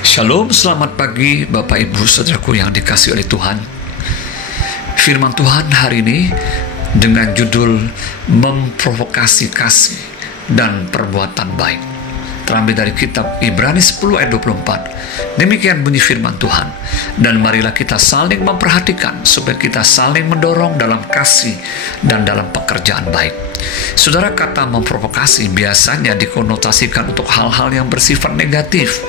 Shalom, selamat pagi Bapak Ibu Saudaraku yang dikasihi oleh Tuhan. Firman Tuhan hari ini dengan judul Memprovokasi Kasih dan Perbuatan Baik, terambil dari kitab Ibrani 10 ayat 24. Demikian bunyi firman Tuhan. Dan marilah kita saling memperhatikan supaya kita saling mendorong dalam kasih dan dalam pekerjaan baik. Saudara, kata memprovokasi biasanya dikonotasikan untuk hal-hal yang bersifat negatif.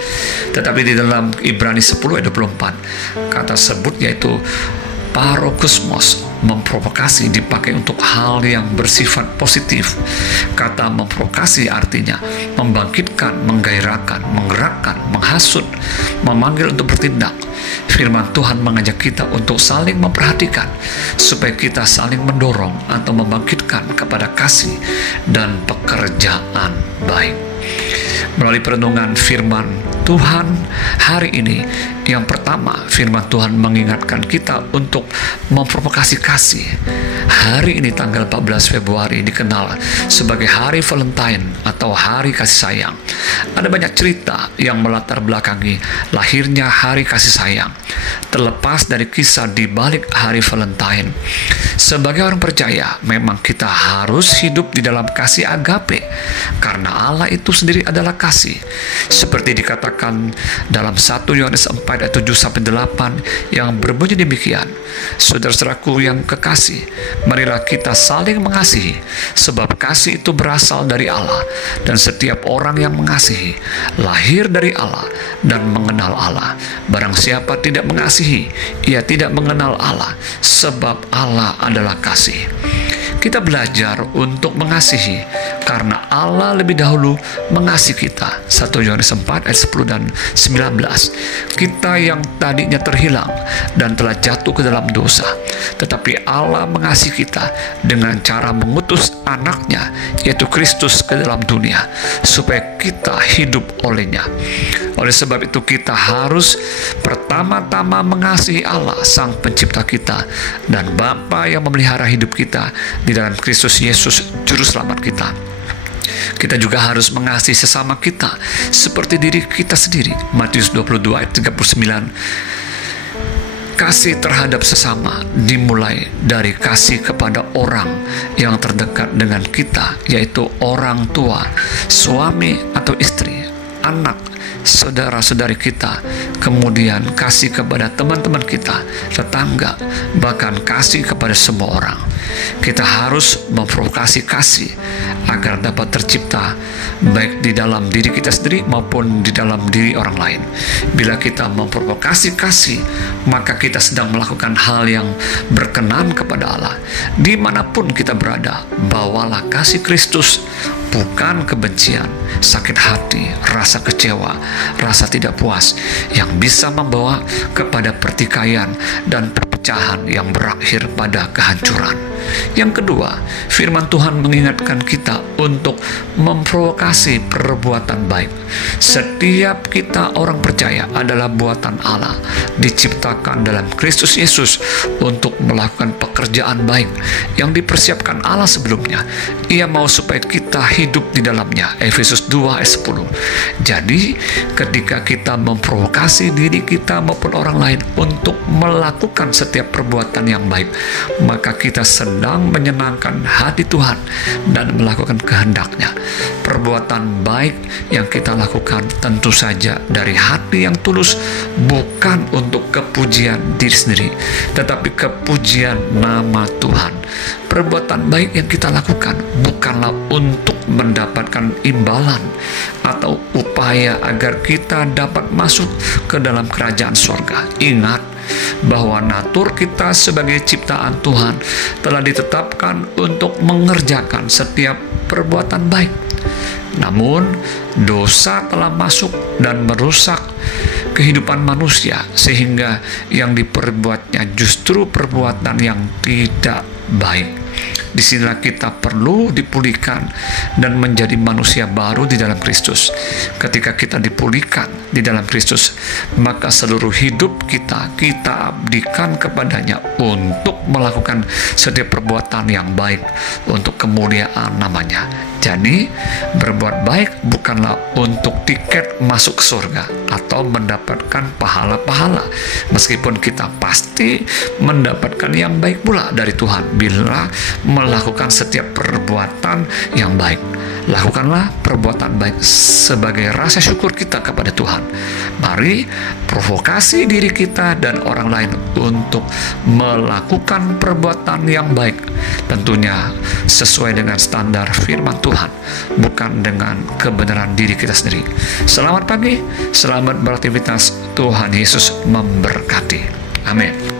Tetapi di dalam Ibrani 10 ayat 24, kata sebut yaitu parokusmos, memprovokasi dipakai untuk hal yang bersifat positif. Kata memprovokasi artinya membangkitkan, menggairahkan, menggerakkan, menghasut, memanggil untuk bertindak. Firman Tuhan mengajak kita untuk saling memperhatikan supaya kita saling mendorong atau membangkitkan kepada kasih dan pekerjaan baik. Melalui perenungan firman Tuhan hari ini, yang pertama, firman Tuhan mengingatkan kita untuk memprovokasi kasih. Hari ini tanggal 14 Februari dikenal sebagai Hari Valentine atau Hari Kasih Sayang. Ada banyak cerita yang melatar belakangi lahirnya Hari Kasih Sayang. Terlepas dari kisah di balik Hari Valentine, sebagai orang percaya memang kita harus hidup di dalam kasih agape, karena Allah itu sendiri adalah kasih. Seperti dikatakan dalam 1 Yohanes 4 ayat 7-8 yang berbunyi demikian, saudara-saudaraku yang kekasih, marilah kita saling mengasihi, sebab kasih itu berasal dari Allah, dan setiap orang yang mengasihi lahir dari Allah dan mengenal Allah. Barang siapa tidak mengasihi, ia tidak mengenal Allah, sebab Allah adalah kasih. Kita belajar untuk mengasihi karena Allah lebih dahulu mengasihi kita. 1 Yohanes 4 ayat 10 dan 19. Kita yang tadinya terhilang dan telah jatuh ke dalam dosa, tetapi Allah mengasihi kita dengan cara mengutus anaknya, yaitu Kristus, ke dalam dunia supaya kita hidup olehnya. Oleh sebab itu kita harus pertama-tama mengasihi Allah, Sang Pencipta kita, dan Bapa yang memelihara hidup kita di dalam Kristus Yesus, Juru Selamat kita. Kita juga harus mengasihi sesama kita seperti diri kita sendiri. Matius 22 ayat 39. Kasih terhadap sesama dimulai dari kasih kepada orang yang terdekat dengan kita, yaitu orang tua, suami atau istri, anak, saudara-saudari kita, kemudian kasih kepada teman-teman kita, tetangga, bahkan kasih kepada semua orang. Kita harus memprovokasi kasih agar dapat tercipta baik di dalam diri kita sendiri maupun di dalam diri orang lain. Bila kita memprovokasi kasih, maka kita sedang melakukan hal yang berkenan kepada Allah. Dimanapun kita berada, bawalah kasih Kristus, bukan kebencian, sakit hati, rasa kecewa, rasa tidak puas yang bisa membawa kepada pertikaian dan perpecahan yang berakhir pada kehancuran. Yang kedua, firman Tuhan mengingatkan kita untuk memprovokasi perbuatan baik. Setiap kita orang percaya adalah buatan Allah, diciptakan dalam Kristus Yesus untuk melakukan pekerjaan baik yang dipersiapkan Allah sebelumnya. Ia mau supaya kita hidup di dalamnya. Efesus 2 ayat 10. Jadi, ketika kita memprovokasi diri kita maupun orang lain untuk melakukan setiap perbuatan yang baik, maka kita sedang menyenangkan hati Tuhan dan melakukan kehendak-Nya. Perbuatan baik yang kita lakukan tentu saja dari hati yang tulus, bukan untuk kepujian diri sendiri, tetapi kepujian nama Tuhan. Perbuatan baik yang kita lakukan bukanlah untuk mendapatkan imbalan atau upaya agar kita dapat masuk ke dalam kerajaan surga. Ingat bahwa natur kita sebagai ciptaan Tuhan telah ditetapkan untuk mengerjakan setiap perbuatan baik. Namun dosa telah masuk dan merusak kehidupan manusia, sehingga yang diperbuatnya justru perbuatan yang tidak baik. Disinilah kita perlu dipulihkan dan menjadi manusia baru di dalam Kristus. Ketika kita dipulihkan di dalam Kristus, maka seluruh hidup kita abdikan kepadanya untuk melakukan setiap perbuatan yang baik untuk kemuliaan namanya. Jadi, berbuat baik bukanlah untuk tiket masuk surga atau mendapatkan pahala-pahala, meskipun kita pasti mendapatkan yang baik pula dari Tuhan bila melakukan setiap perbuatan yang baik. Lakukanlah perbuatan baik sebagai rasa syukur kita kepada Tuhan. Mari provokasi diri kita dan orang lain untuk melakukan perbuatan yang baik, tentunya sesuai dengan standar firman Tuhan, bukan dengan kebenaran diri kita sendiri. Selamat pagi, selamat beraktivitas. Tuhan Yesus memberkati. Amin.